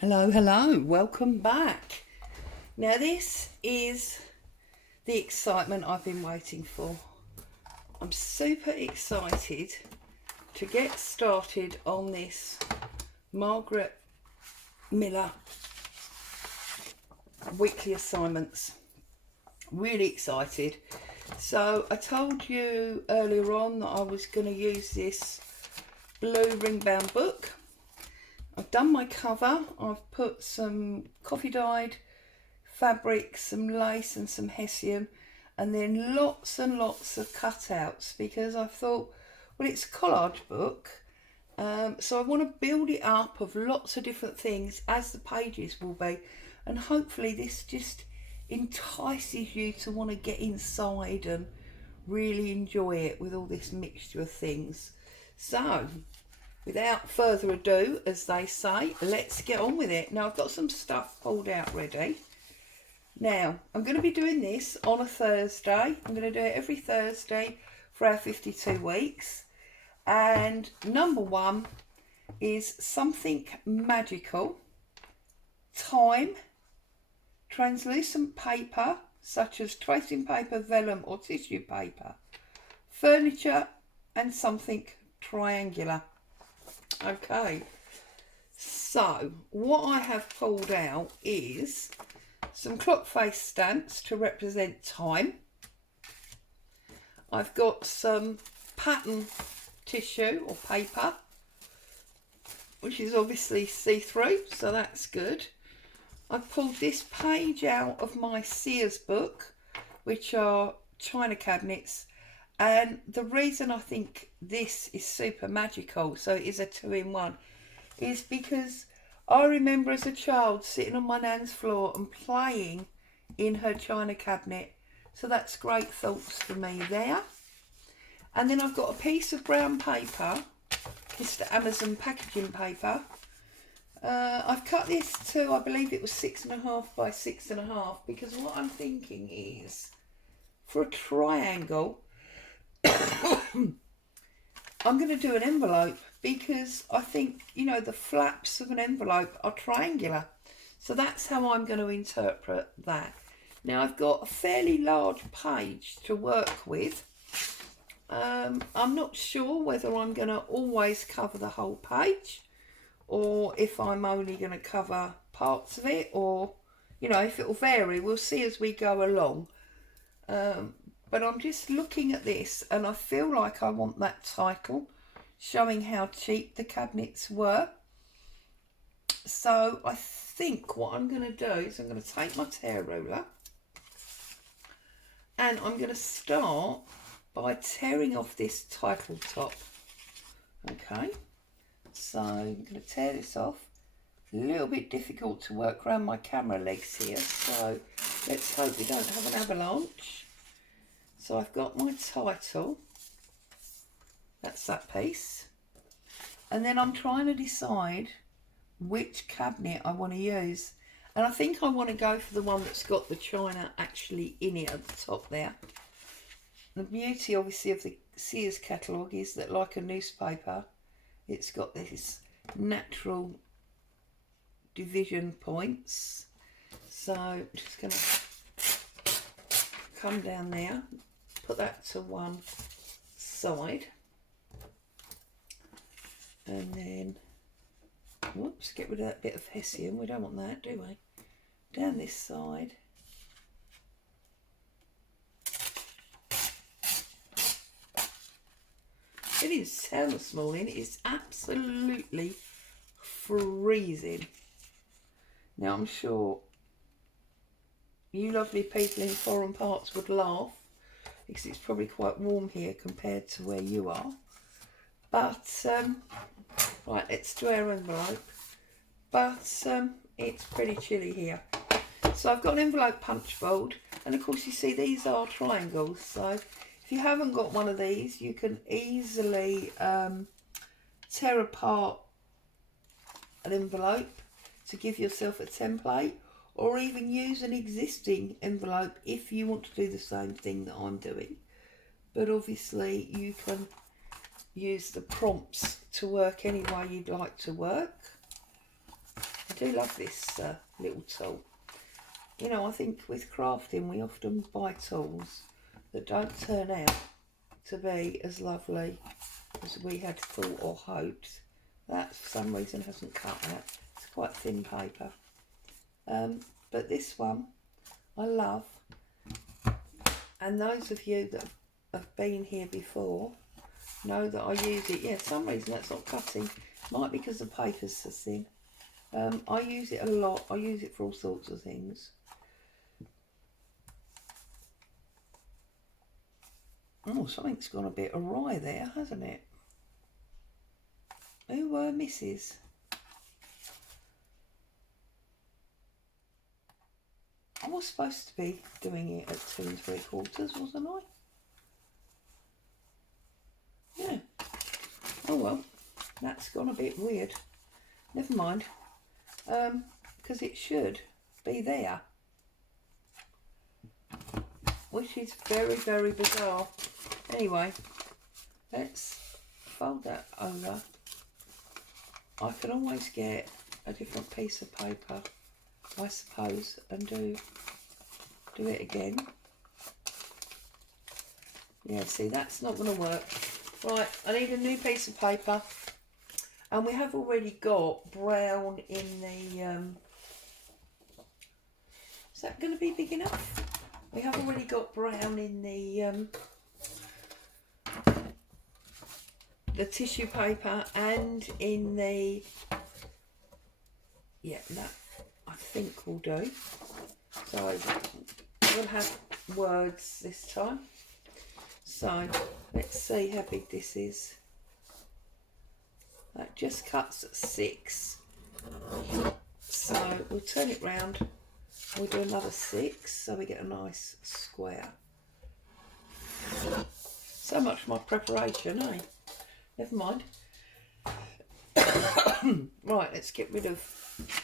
Hello, welcome back. Now this is the excitement I've been waiting for. I'm super excited to get started on this Margaret Miller weekly assignments. Really excited. So I told you earlier on that I was going to use this blue ring bound book. I've done my cover. I've put some coffee dyed fabric, some lace and some hessian, and then lots and lots of cutouts, because I thought, well, it's a collage book, so I want to build it up of lots of different things as the pages will be, and hopefully this just entices you to want to get inside and really enjoy it with all this mixture of things. So without further ado, as they say, let's get on with it. Now I've got some stuff pulled out ready. Now I'm going to be doing this on a Thursday. I'm going to do it every Thursday for our 52 weeks. And number one is something magical, time, translucent paper such as tracing paper, vellum or tissue paper, furniture, and something triangular. Okay, so what I have pulled out is some clock face stamps to represent time. I've got some pattern tissue or paper, which is obviously see-through, so that's good. I've pulled this page out of my Sears book, which are china cabinets. And the reason I think this is super magical, so it is a 2-in-1, is because I remember as a child sitting on my nan's floor and playing in her china cabinet. So that's great thoughts for me there. And then I've got a piece of brown paper, Mr. Amazon packaging paper. I've cut this to, I believe it was 6.5 by 6.5, because what I'm thinking is, for a triangle, I'm going to do an envelope, because I think, you know, the flaps of an envelope are triangular. So that's how I'm going to interpret that. Now I've got a fairly large page to work with. I'm not sure whether I'm going to always cover the whole page, or if I'm only going to cover parts of it, or, you know, if it will vary. We'll see as we go along. But I'm just looking at this and I feel like I want that title showing how cheap the cabinets were. So I think what I'm going to do is I'm going to take my tear ruler and I'm going to start by tearing off this title top. Okay, so I'm going to tear this off. A little bit difficult to work around my camera legs here, so let's hope we don't have an avalanche. So I've got my title, that's that piece, and then I'm trying to decide which cabinet I want to use, and I think I want to go for the one that's got the china actually in it at the top there. The beauty obviously of the Sears catalogue is that, like a newspaper, it's got this natural division points. So I'm just going to come down there, put that to one side, and then, whoops, get rid of that bit of hessian. We don't want that, do we? Down this side. It didn't sound this morning. It is absolutely freezing. Now I'm sure you lovely people in foreign parts would laugh, because it's probably quite warm here compared to where you are. But right, let's do our envelope. But it's pretty chilly here. So I've got an envelope punch board, and of course you see these are triangles. So if you haven't got one of these, you can easily tear apart an envelope to give yourself a template, or even use an existing envelope if you want to do the same thing that I'm doing. But obviously you can use the prompts to work any way you'd like to work. I do love this little tool. You know, I think with crafting we often buy tools that don't turn out to be as lovely as we had thought or hoped. That for some reason hasn't cut out. It's quite thin paper. But this one I love, and those of you that have been here before know that I use it. Yeah, for some reason that's not cutting. Might be because the paper's so thin. I use it a lot. I use it for all sorts of things. Oh, something's gone a bit awry there, hasn't it? Who misses? I was supposed to be doing it at 2 3/4, wasn't I? Yeah. Oh well, that's gone a bit weird. Never mind. Because it should be there. Which is very, very bizarre. Anyway, let's fold that over. I can always get a different piece of paper, I suppose, and do it again. Yeah, see, that's not going to work. Right, I need a new piece of paper, and we have already got brown in the is that going to be big enough? We have already got brown in the tissue paper and in the, yeah, that I think will do. So we'll have words this time. So let's see how big this is. That just cuts at 6. So we'll turn it round. We'll do another 6 so we get a nice square. So much for my preparation, eh? Never mind. Right, let's get rid of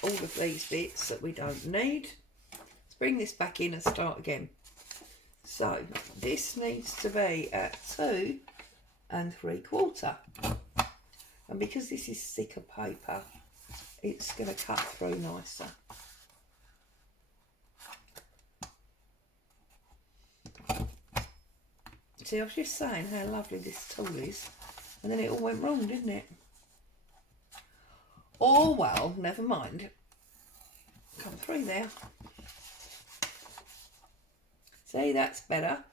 all of these bits that we don't need. Let's bring this back in and start again. So this needs to be at 2 3/4. And because this is thicker paper, it's going to cut through nicer. See, I was just saying how lovely this tool is, and then it all went wrong, didn't it? Oh well, never mind. Come through there. See, that's better.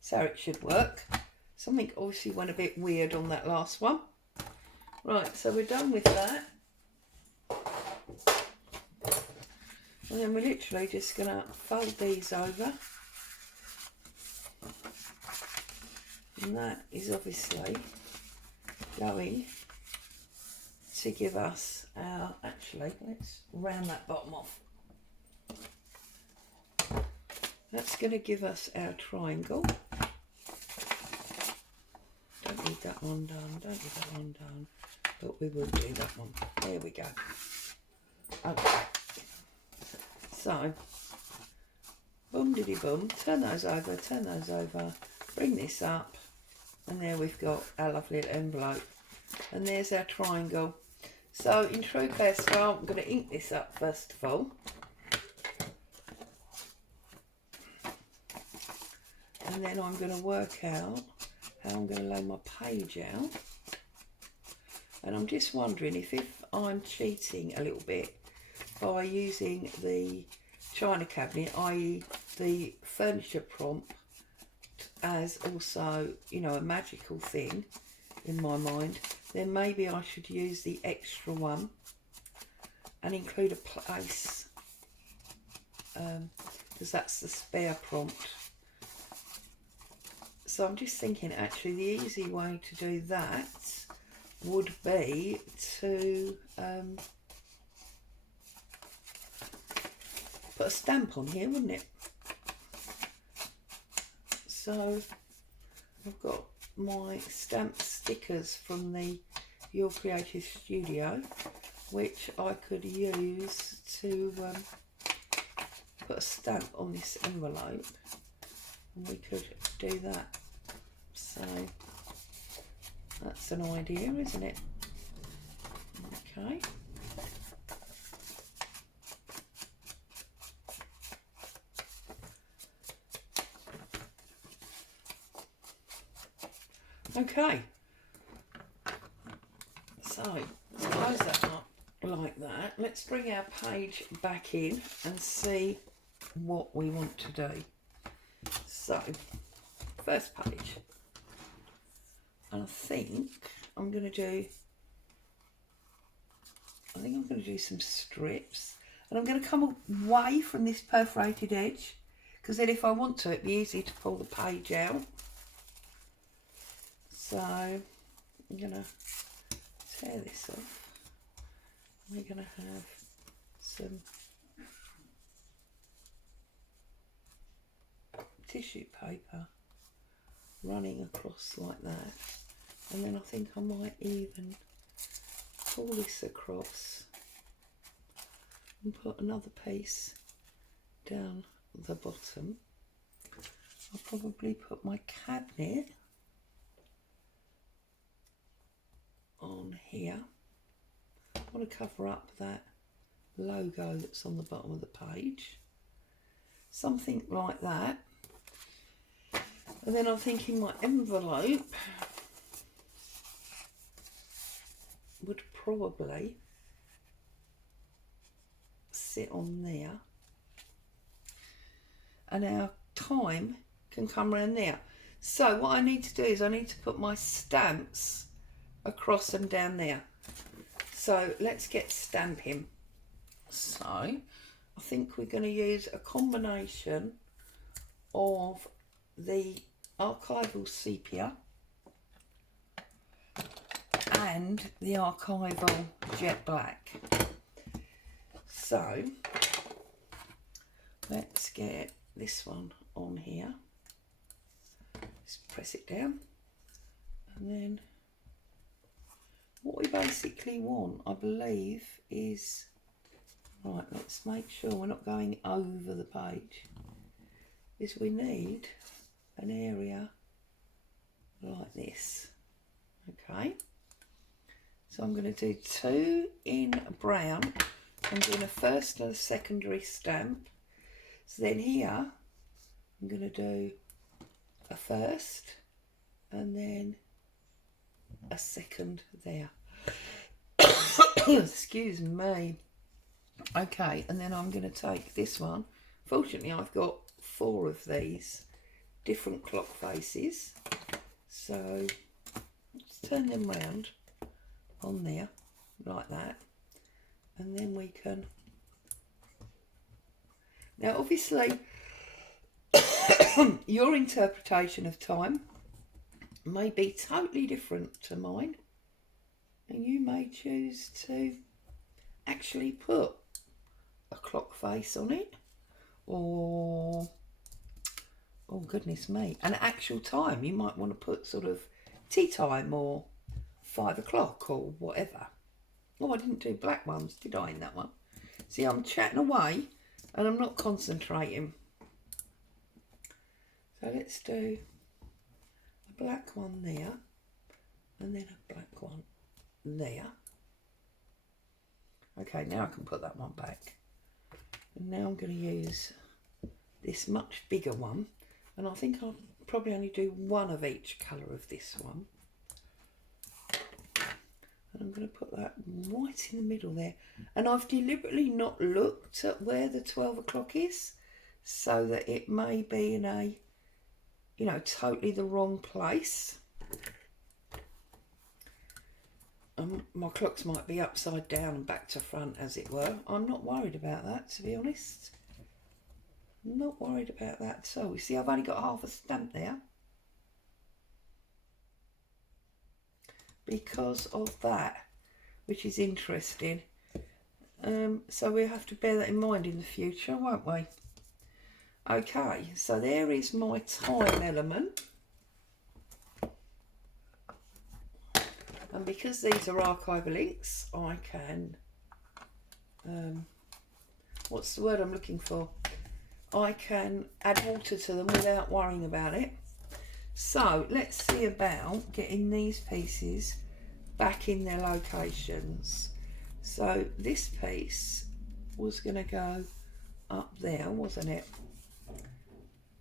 So it should work. Something obviously went a bit weird on that last one. Right, so we're done with that. And then we're literally just going to fold these over. And that is obviously going to give us our, actually, let's round that bottom off. That's going to give us our triangle. Don't need that one done, don't need that one done, but we will do that one. There we go. Okay. So, boom diddy boom, turn those over, bring this up, and there we've got our lovely little envelope. And there's our triangle. So in true Claire style, I'm going to ink this up first of all. And then I'm going to work out how I'm going to lay my page out. And I'm just wondering if I'm cheating a little bit by using the china cabinet, i.e. the furniture prompt, as also, you know, a magical thing in my mind, then maybe I should use the extra one and include a place, because that's the spare prompt. So I'm just thinking, actually the easy way to do that would be to put a stamp on here, wouldn't it? So I've got my stamp stickers from the Your Creative Studio, which I could use to put a stamp on this envelope, and we could do that. So that's an idea, isn't it? Okay. Okay, so let's close that up like that. Let's bring our page back in and see what we want to do. So, first page, and I think I'm going to do some strips, and I'm going to come away from this perforated edge, because then if I want to, it'd be easy to pull the page out. So I'm going to tear this off. We're going to have some tissue paper running across like that, and then I think I might even pull this across and put another piece down the bottom. I'll probably put my cabinet on here. I want to cover up that logo that's on the bottom of the page, something like that. And then I'm thinking my envelope would probably sit on there, and our time can come around there. So what I need to do is I need to put my stamps across and down there. So let's get stamping. So I think we're going to use a combination of the archival sepia and the archival jet black. So let's get this one on here. Just press it down, and then what we basically want, I believe, is, right, let's make sure we're not going over the page, is we need an area like this. Okay, so I'm going to do 2 in brown. I'm doing a first and a secondary stamp. So then here I'm going to do a first and then a second there. Excuse me. Okay, and then I'm going to take this one. Fortunately, I've got 4 of these different clock faces, so let's turn them round on there like that, and then we can, now obviously your interpretation of time may be totally different to mine, and you may choose to actually put a clock face on it, or, oh goodness me, an actual time. You might want to put sort of tea time or 5 o'clock or whatever. Oh, I didn't do black ones, did I, in that one? See, I'm chatting away and I'm not concentrating. So let's do a black one there, and then a black one there. Okay, now I can put that one back. And now I'm going to use this much bigger one, and I think I'll probably only do 1 of each colour of this one. And I'm going to put that right in the middle there. And I've deliberately not looked at where the 12 o'clock is, so that it may be in a, you know, totally the wrong place. My clocks might be upside down and back to front, as it were. I'm not worried about that, to be honest. I'm not worried about that at all. You see, I've only got half a stamp there because of that, which is interesting. So we'll have to bear that in mind in the future, won't we? Okay, so there is my time element. And because these are archival inks, I can, what's the word I'm looking for? I can add water to them without worrying about it. So let's see about getting these pieces back in their locations. So this piece was going to go up there, wasn't it?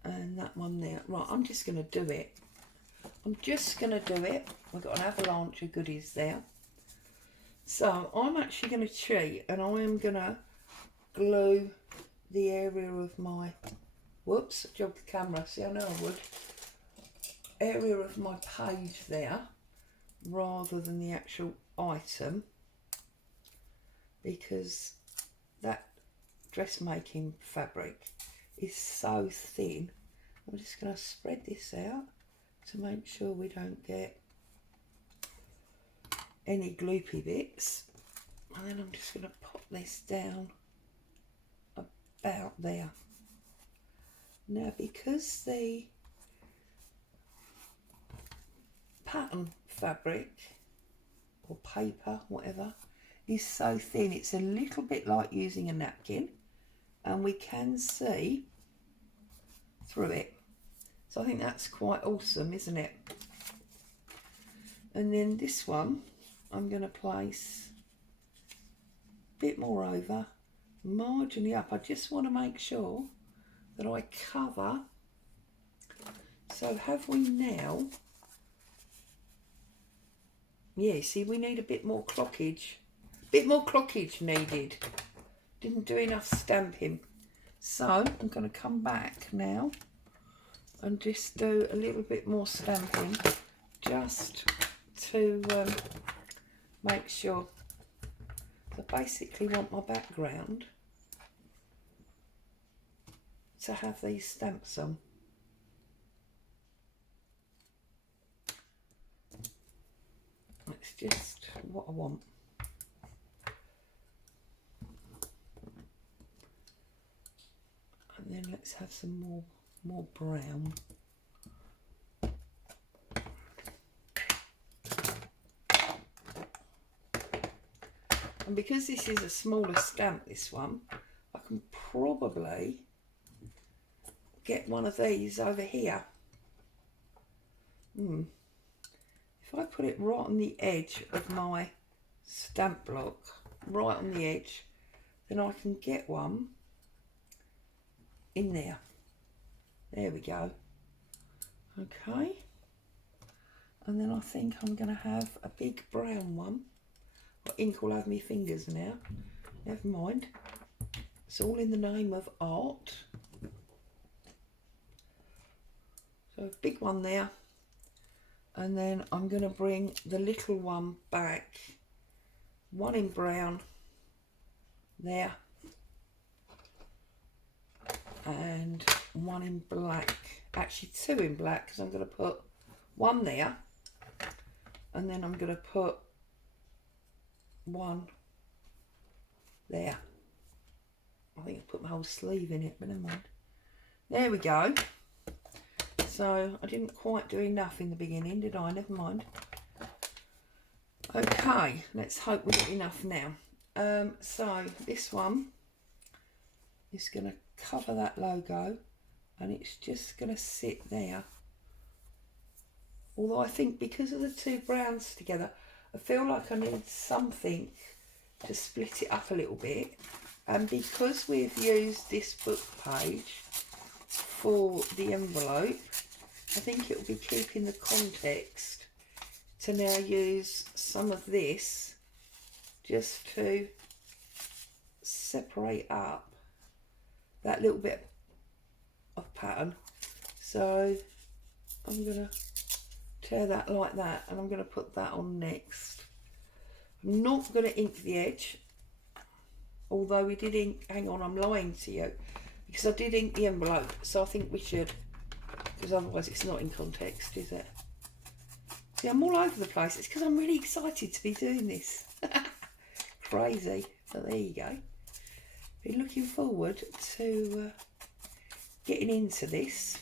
And that one there. Right, I'm just going to do it I'm just going to do it. We've got an avalanche of goodies there. So I'm actually going to cheat, and I am going to glue the area of my, whoops, I jogged the camera, see I know I would, area of my page there rather than the actual item, because that dressmaking fabric is so thin. I'm just going to spread this out to make sure we don't get any gloopy bits, and then I'm just going to pop this down about there. Now, because the pattern fabric or paper, whatever, is so thin, it's a little bit like using a napkin, and we can see through it. So I think that's quite awesome, isn't it? And then this one I'm going to place a bit more over, marginally up. I just want to make sure that I cover. So have we now? Yeah, see, we need a bit more clockage. Bit more clockage needed. Didn't do enough stamping. So I'm going to come back now and just do a little bit more stamping, just to make sure. I basically want my background to have these stamps on. That's just what I want. And then let's have some more brown. And because this is a smaller stamp, this one, I can probably get one of these over here. If I put it right on the edge of my stamp block, right on the edge, then I can get one in there. There we go. Okay. And then I think I'm going to have a big brown one. Got ink all over my fingers now. Never mind. It's all in the name of art. So a big one there. And then I'm going to bring the little one back. One in brown. There. And one in black. Actually two in black, because I'm going to put one there. And then I'm going to put one there. I think I put my whole sleeve in it, but never mind. There we go. So I didn't quite do enough in the beginning, did I? Never mind. Okay, let's hope we get enough now. So this one is going to cover that logo, and it's just going to sit there. Although I think because of the two browns together, I feel like I need something to split it up a little bit. And because we've used this book page for the envelope, I think it will be keeping the context to now use some of this just to separate up that little bit of pattern. So I'm going to tear that like that, and I'm going to put that on next. I'm not going to ink the edge, although we did ink, hang on, I'm lying to you, because I did ink the envelope, so I think we should, because otherwise it's not in context, is it? See, I'm all over the place. It's because I'm really excited to be doing this. Crazy. So there you go. Been looking forward to getting into this.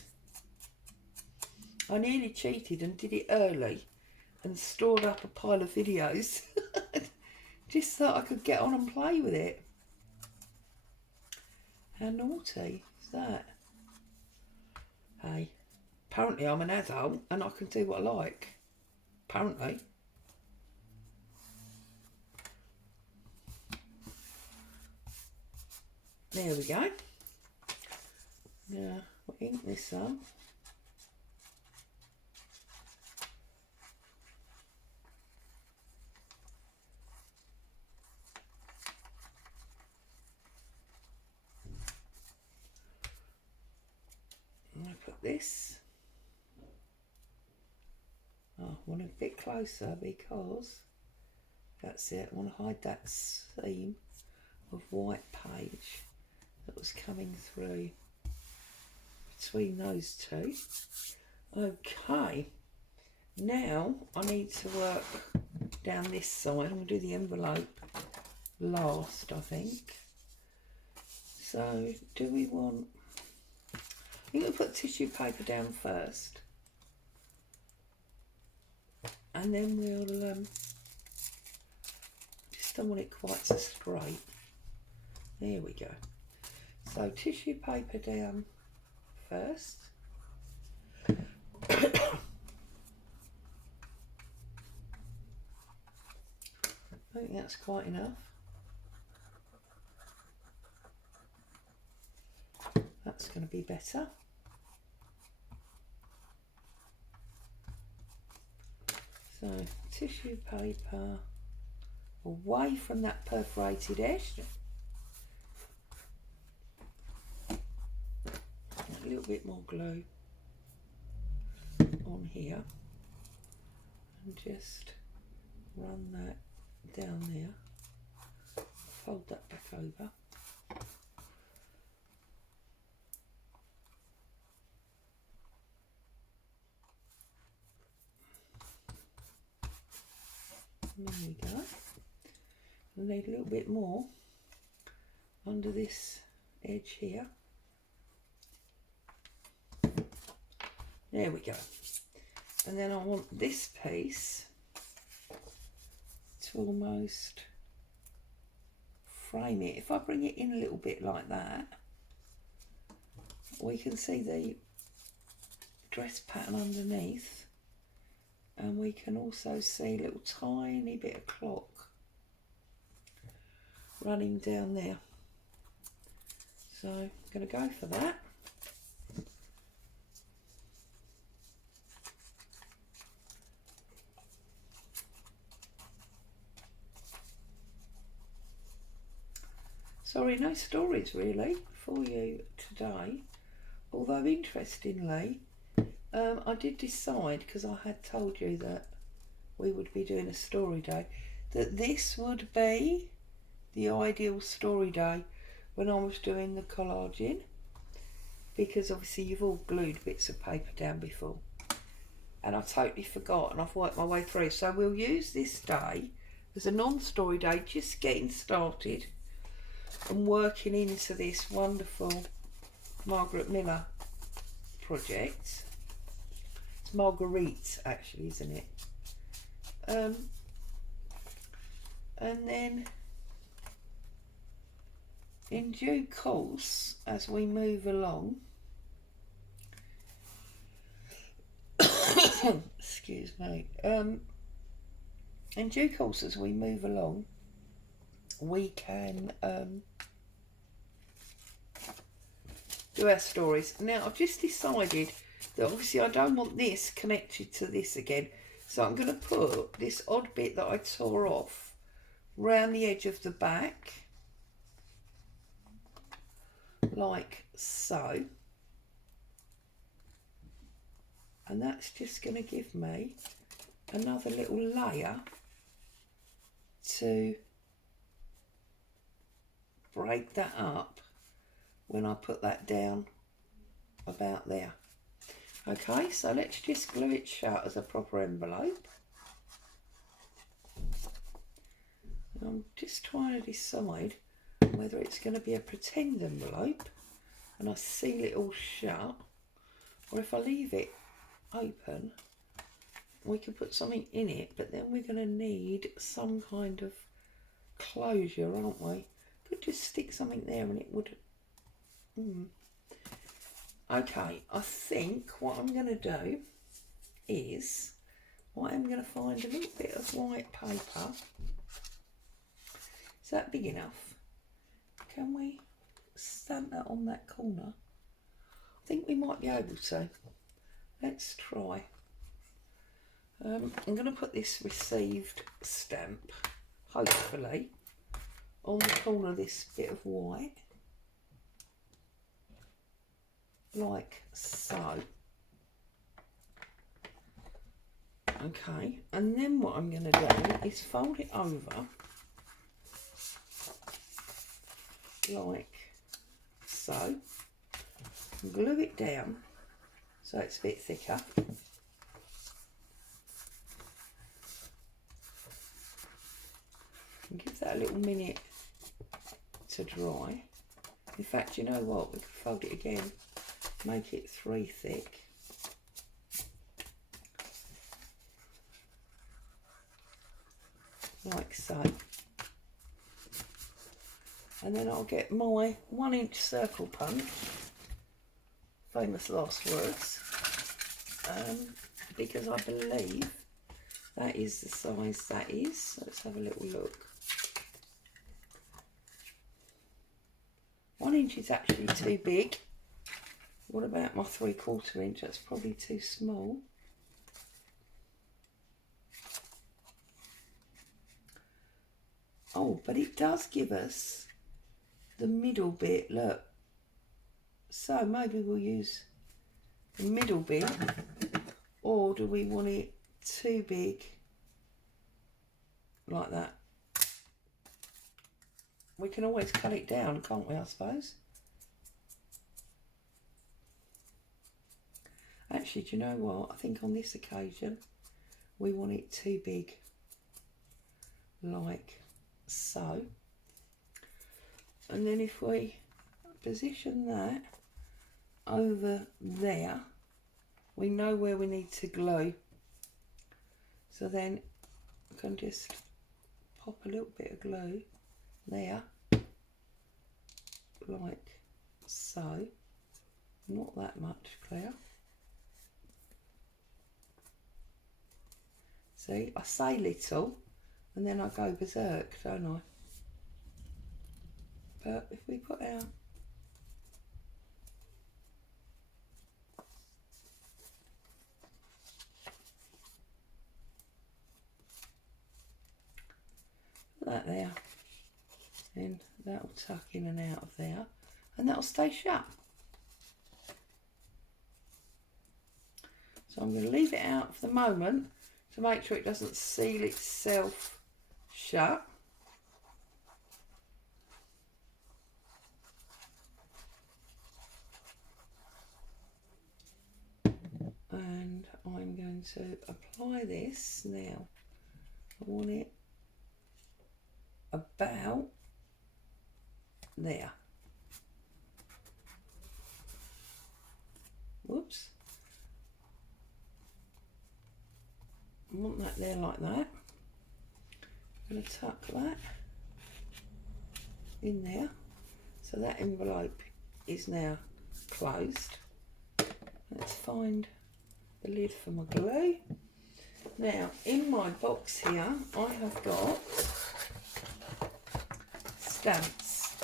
I nearly cheated and did it early and stored up a pile of videos just so I could get on and play with it. How naughty is that? Hey, apparently I'm an adult and I can do what I like. Apparently. There we go. Now we'll ink this up. put this. Oh, I want it a bit closer because that's it. I want to hide that seam of white page that was coming through between those two. Okay, now I need to work down this side. I'm going to do the envelope last, I think. So do we want, I'm going to put tissue paper down first, and then we'll just don't want it quite so straight. There we go. So tissue paper down first. I think that's quite enough. That's going to be better. So tissue paper away from that perforated edge. A little bit more glue on here and just run that down there. Fold that back over. And there we go. I need a little bit more under this edge here. There we go. And then I want this piece to almost frame it. If I bring it in a little bit like that, we can see the dress pattern underneath, and we can also see a little tiny bit of clock running down there. So I'm going to go for that. Sorry, no stories really for you today, although interestingly I did decide, because I had told you that we would be doing a story day, that this would be the ideal story day when I was doing the collaging, because obviously you've all glued bits of paper down before and I totally forgot, and I've worked my way through. So we'll use this day as a non-story day, just getting started and working into this wonderful Margaret Miller project. It's Marguerite actually, isn't it? And then in due course, as we move along, excuse me, in due course as we move along, we can do our stories. Now I've just decided that obviously I don't want this connected to this again, so I'm going to put this odd bit that I tore off round the edge of the back, like so, and that's just going to give me another little layer to break that up when I put that down about there. Okay, so let's just glue it shut as a proper envelope. I'm just trying to decide whether it's going to be a pretend envelope and I seal it all shut, or if I leave it open we can put something in it, but then we're going to need some kind of closure, aren't we? Could just stick something there and it would Okay, I think what I'm going to do is I'm going to find a little bit of white paper. Is that big enough? Can we stamp that on that corner? I think we might be able to. Let's try. I'm going to put this received stamp, hopefully, on the corner of this bit of white. like so. Okay, and then what I'm going to do is fold it over like so, and glue it down so it's a bit thicker. And give that a little minute to dry. In fact, you know what, we could fold it again, make it 3 thick. Like so. And then I'll get my 1-inch circle punch, famous last words, because I believe that is the size that is. So let's have a little look. 1 inch is actually too big. What about my 3/4 inch? That's probably too small. Oh, but it does give us the middle bit, look. So maybe we'll use the middle bit, or do we want it too big like that? We can always cut it down, can't we, I suppose? Actually, do you know what? I think on this occasion we want it too big, like so. And then if we position that over there, we know where we need to glue. So then I can just pop a little bit of glue there, like so. Not that much, Claire. See, I say little and then I go berserk, don't I? But if we put our that there, then that'll tuck in and out of there, and that'll stay shut. So I'm going to leave it out for the moment to make sure it doesn't seal itself shut. And I'm going to apply this now. I want it about there. Whoops. I want that there like that. I'm going to tuck that in there. So that envelope is now closed. Let's find the lid for my glue. Now, in my box here, I have got stamps.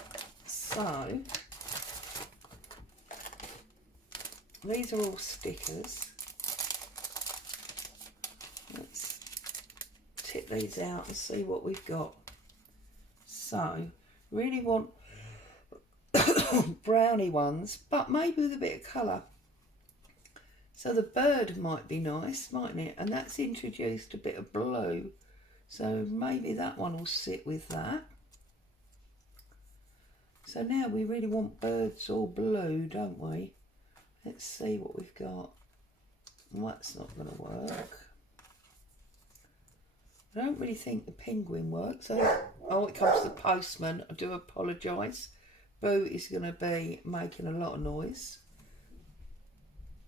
So, these are all stickers. Let's tip these out and see what we've got. So, really want brownie ones, but maybe with a bit of colour. So the bird might be nice, mightn't it? And that's introduced a bit of blue. So maybe that one will sit with that. So now we really want birds or blue, don't we? Let's see what we've got. Well, that's not going to work. I don't really think the penguin works. Oh, it comes to the postman. I do apologise. Boo is going to be making a lot of noise.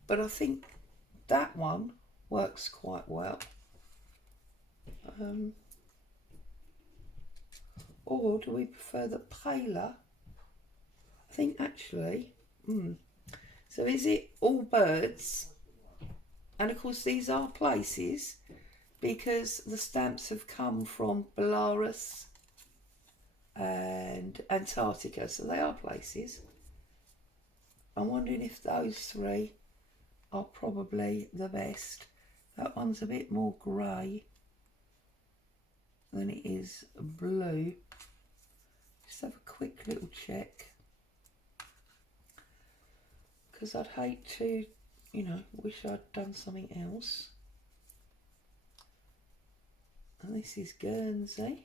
But I think that one works quite well. Or do we prefer the paler? I think actually, So is it all birds? And of course these are places because the stamps have come from Belarus and Antarctica, so they are places. I'm wondering if those three are probably the best. That one's a bit more grey than it is blue. Just have a quick little check, because I'd hate to, you know, wish I'd done something else. And this is Guernsey.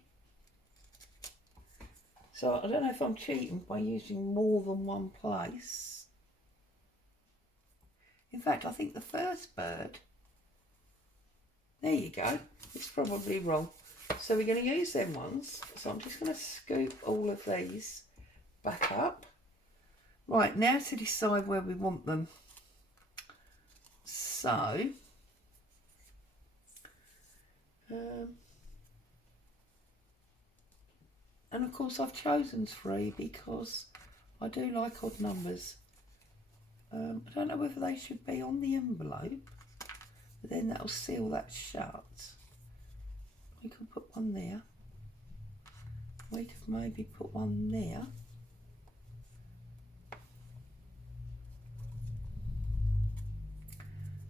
So I don't know if I'm cheating by using more than one place. In fact, I think the first bird, there you go, it's probably wrong. So we're going to use them ones. So I'm just going to scoop all of these back up. Right, now to decide where we want them. So, and of course I've chosen 3 because I do like odd numbers. I don't know whether they should be on the envelope, but then that'll seal that shut. We could put one there. We could maybe put one there.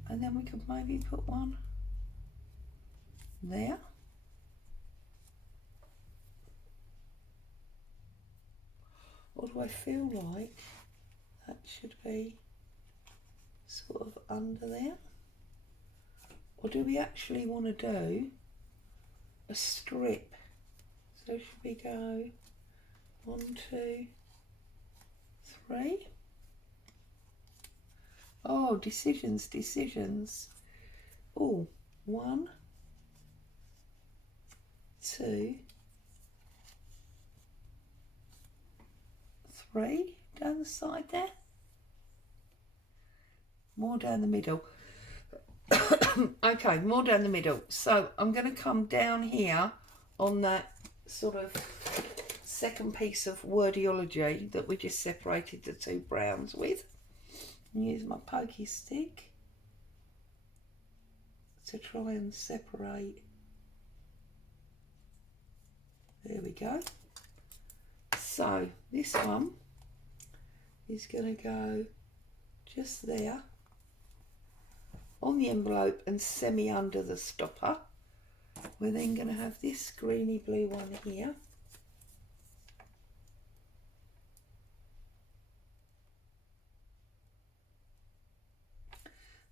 And then we could maybe put one there. Or do I feel like that should be sort of under there? Or do we actually want to do a strip? So should we go 1, 2, 3? Oh, decisions. Oh, 1, 2, 3 down the side there. More down the middle. Okay, more down the middle. So I'm going to come down here on that sort of second piece of wordiology that we just separated the 2 browns with. And use my pokey stick to try and separate. There we go. So this one is going to go just there on the envelope and semi under the stopper. We're then going to have this greeny blue one here.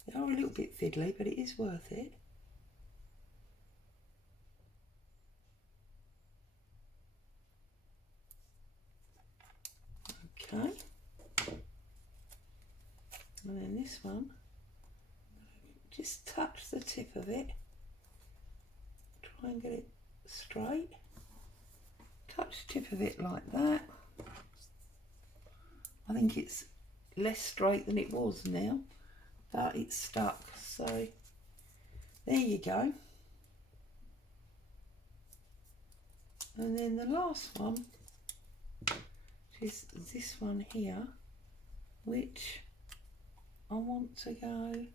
They are a little bit fiddly, but it is worth it. Okay. And then this one, just touch the tip of it. Try and get it straight. Touch the tip of it like that. I think it's less straight than it was now, but it's stuck. So there you go. And then the last one is this one here, which I want to go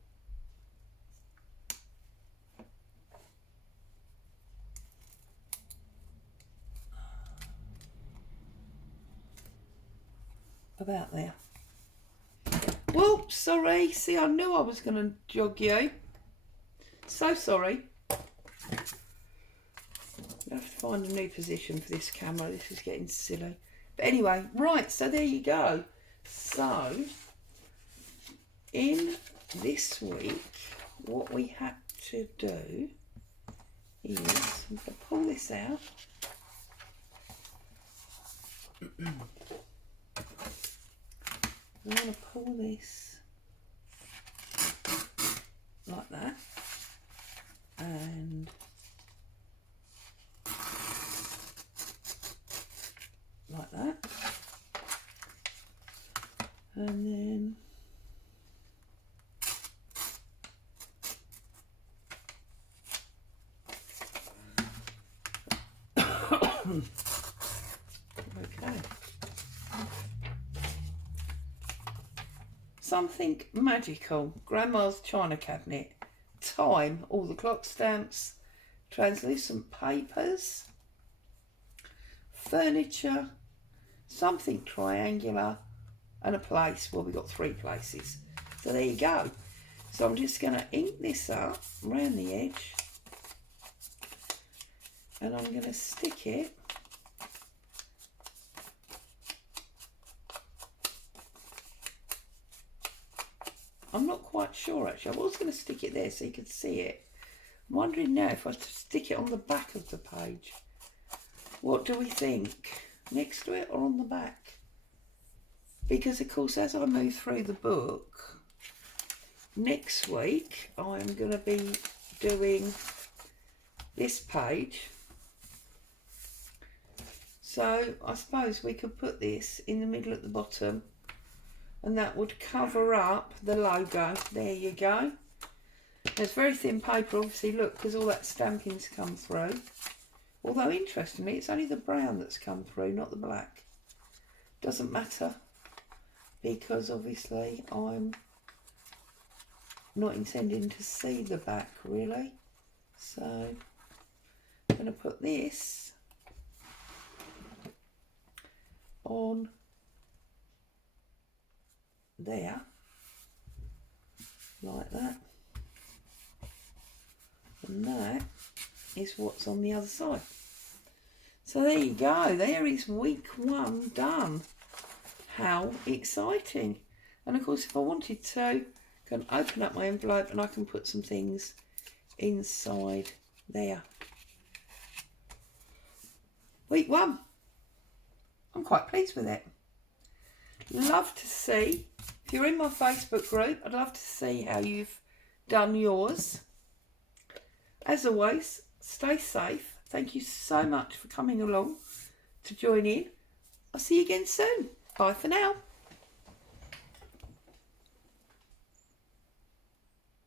about there. Well, sorry, see, I knew I was going to jog you. So sorry. I have to find a new position for this camera. This is getting silly. But anyway, right, so there you go. So, in this week, what we had to do is, I'm going to pull this out. I'm going to pull this like that, and like that, and then okay. Something magical. Grandma's china cabinet. Time. All the clock stamps. Translucent papers. Furniture. Something triangular. And a place. Well, we've got 3 places. So there you go. So I'm just going to ink this up around the edge. And I'm going to stick it I'm not quite sure actually. I was going to stick it there so you could see it. I'm wondering now if I stick it on the back of the page. What do we think? Next to it or on the back? Because of course as I move through the book, next week I'm going to be doing this page. So I suppose we could put this in the middle at the bottom and that would cover up the logo. There you go. It's very thin paper, obviously, look, because all that stamping's come through. Although, interestingly, it's only the brown that's come through, not the black. Doesn't matter, because obviously I'm not intending to see the back, really. So, I'm going to put this on there, like that. And that is what's on the other side. So there you go, there is week 1 done. How exciting. And of course if I wanted to, I can open up my envelope and I can put some things inside there. Week 1. I'm quite pleased with it. Love to see, if you're in my Facebook group, I'd love to see how you've done yours. As always, stay safe. Thank you so much for coming along to join in. I'll see you again soon. Bye for now.